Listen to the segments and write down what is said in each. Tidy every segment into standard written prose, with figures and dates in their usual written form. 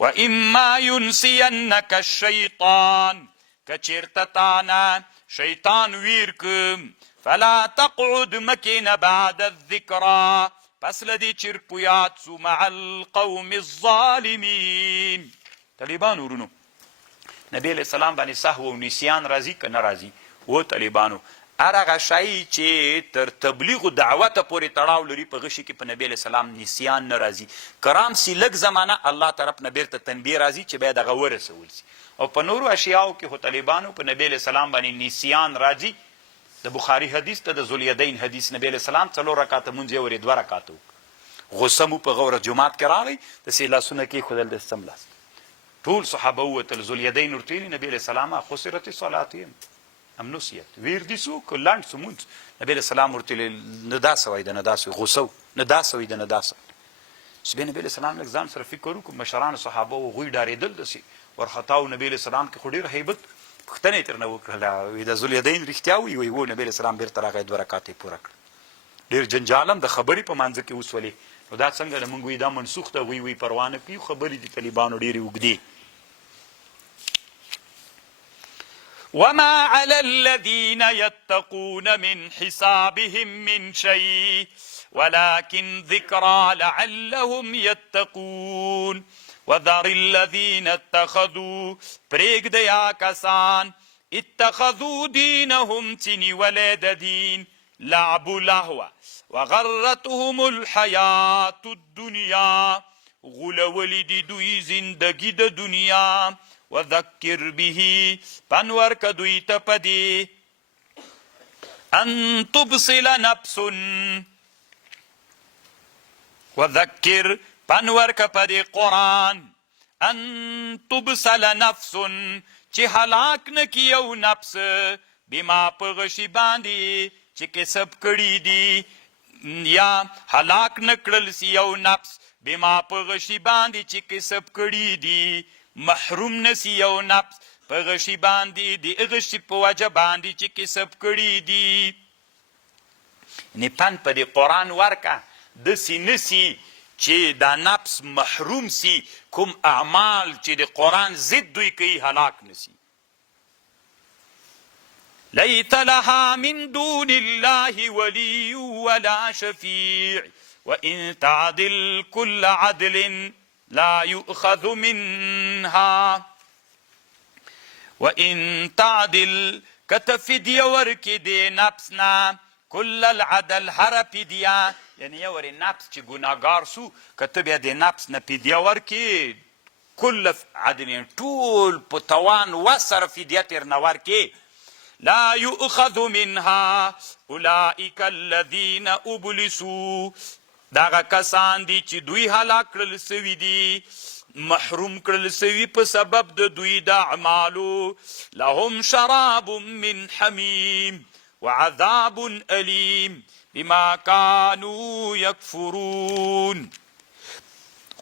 وَإِمَّا يُنْسِيَنَّكَ الشَّيْطَانِ کچرته تانا شیطان ویر کم فلا تقعد مکین بعد الذکرى پس لدی چرپویات سو مع القوم الظالمین. طالبانو ورونو نبی علیہ السلام باندې سهو و نسیان راځي که نه راځي؟ و طالبانو هر هغه شی چې تر تبلیغ و دعوته پورې تړاو لري په غشي کې په نبی علیہ السلام نسیان نه راځي. کرام سی لږ زمانه الله طرف نه بیرته تنبیه راځي چې باید هغه ورسول سي. او په نورو اشیاو کې خو طالبانو په نبی علیہ السلام باندې نسیان راځي. د بخاري حدیث ته د ذوالیدین حدیث نبی علیہ السلام 4 رکعاته مونځ یې ورې 2 رکعاته غصه مو په غوره جماعت کې راغی داسې لاسونه کېښودل د سم لاس ټول صحابه ووتل. ذوالیدین ورته ویلي نبی علیہ السلام خسرت صلاتهم ام نسیت ویر دي سو که لنډ سو مونځ. نبی علیہ السلام ورته ویلي نه داسې وایي د نه داسې غصه نه داسې وایي د نه داسې. بیا نبی علیہ السلام لږ ځان سره فکر وکړو مشران صحابه و هغوی ډارېدل داسې ورخطاو نبی علیہ السلام کې خو ډېر هیبت پوښتنه یې ترنه وکړله وایي د ذوالیدین رښتیا وایي وایي و نبی علیہ السلام بېرته راغی 2 رکعات یې پوره کړه. ډېر جنجال هم د خبرې په منځه کې وسولې. نو دا څنګه د موږ وایي دا منسوخ ده هغوی وایي پروا نه کوي خبرې دي طالبانو ډېرې اوږدې. وما على الذين يتقون من حسابهم من شيء ولكن ذكرى لعلهم يتقون. وذر الذين اتخذوا پریږده یا کسان اتخذوا دینهم چې نیولی د دین لعب لهو وغرتهم الحیات الدنیا غولولی دی دوی زندگی د دنیا. وذکر به پنور که دوی ته پدې ان تبصل نفس وذکر پنور که پدې قرآن ان تبصل نفس چې هلاک نکي یو نفس بما په غشي باندې چې کسب کړي دي یا هلاک نکړل سي یو نفس بما په غشي باندې چې کسب کړي دي محروم نسی یو نفس په غشي باندې د غشي په وجه باندې چې کسب کړي دي. یعنې پند په دې قرآن ورکه داسې نسي چې دا نفس محروم سي کوم اعمال چې د قرآن ضد دوی کوي هلاک نسي. لیس لها من دون الله ولی ولا شفیع وان تعدل كل عدل لا يؤخذ منها وإن تعدل كتفدية ورکی دی نفسنا كل العدل هر فدیه یعنی یو نفس چې ګناهګار سو کته بیا دی نفس نه فدیه ورکی کل عدل یعنی ټول په توان وسره فدیه ترنه ورکی. لا يؤخذ منها اولئک الذین ابلسوا داغه کسان دي چې دوی هلاک کړل سوي دي محروم کړل سوي په سبب د دوی د اعمالو. لهم شراب من حمیم وعذاب الیم بما كانوا يكفرون.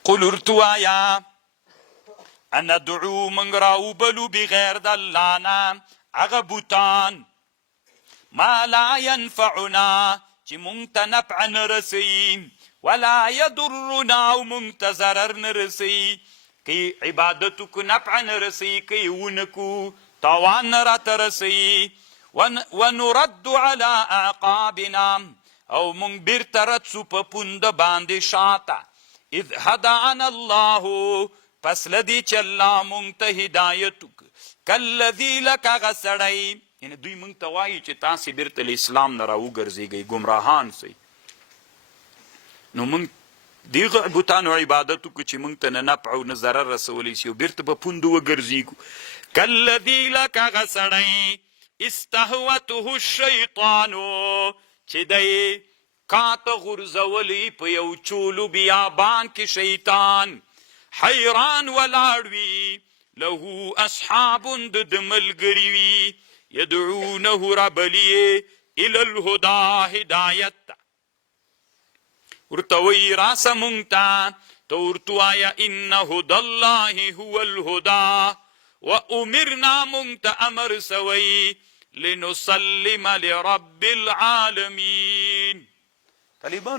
قل ارتوایا ان ادعو من راوبلو بغیر د الله نه هغه بوتان ما لا ينفعنا چې مونږ ته نفع نه رسوي ولا يضرنا او مونږ ته ضرر نه رسوي. که عبادت وکړو نفع نه رسوي که یې ونه کړو تاوان نه راته رسوي. ونرد على اعقابنا او مونږ بیرته رد سو په پونده باندې شاته. اذ هدانا الله پس لدی چې الله مونږ ته هدایت وکړ. کالذي لکه هغه سړی یعنی دوی مونږ ته وایي چې تاسې بیرته له اسلام نه راوګرځېږئ ګمراهان سئ. نو مونږ دغه بوتانو عبادت وکړو چې مونږ ته نه نفع او نه ضرر رسولی شي او بیرته په پوندو وګرځېږو. کالذي لکه هغه سړی استهوته الشیطانو چې دی کاته غورځولی په یو چولو بیابان کې شیطان حیران ولاړ وي له اصحاب د ملګري وي يدعونه ربلیه الى الهدى هدایت ورته وی راسه مونږ ته ته ورته وایه ان هدى الله هو الهدى وامرنا مونږ ته امر سوی لنسلم لرب العالمین. طالبان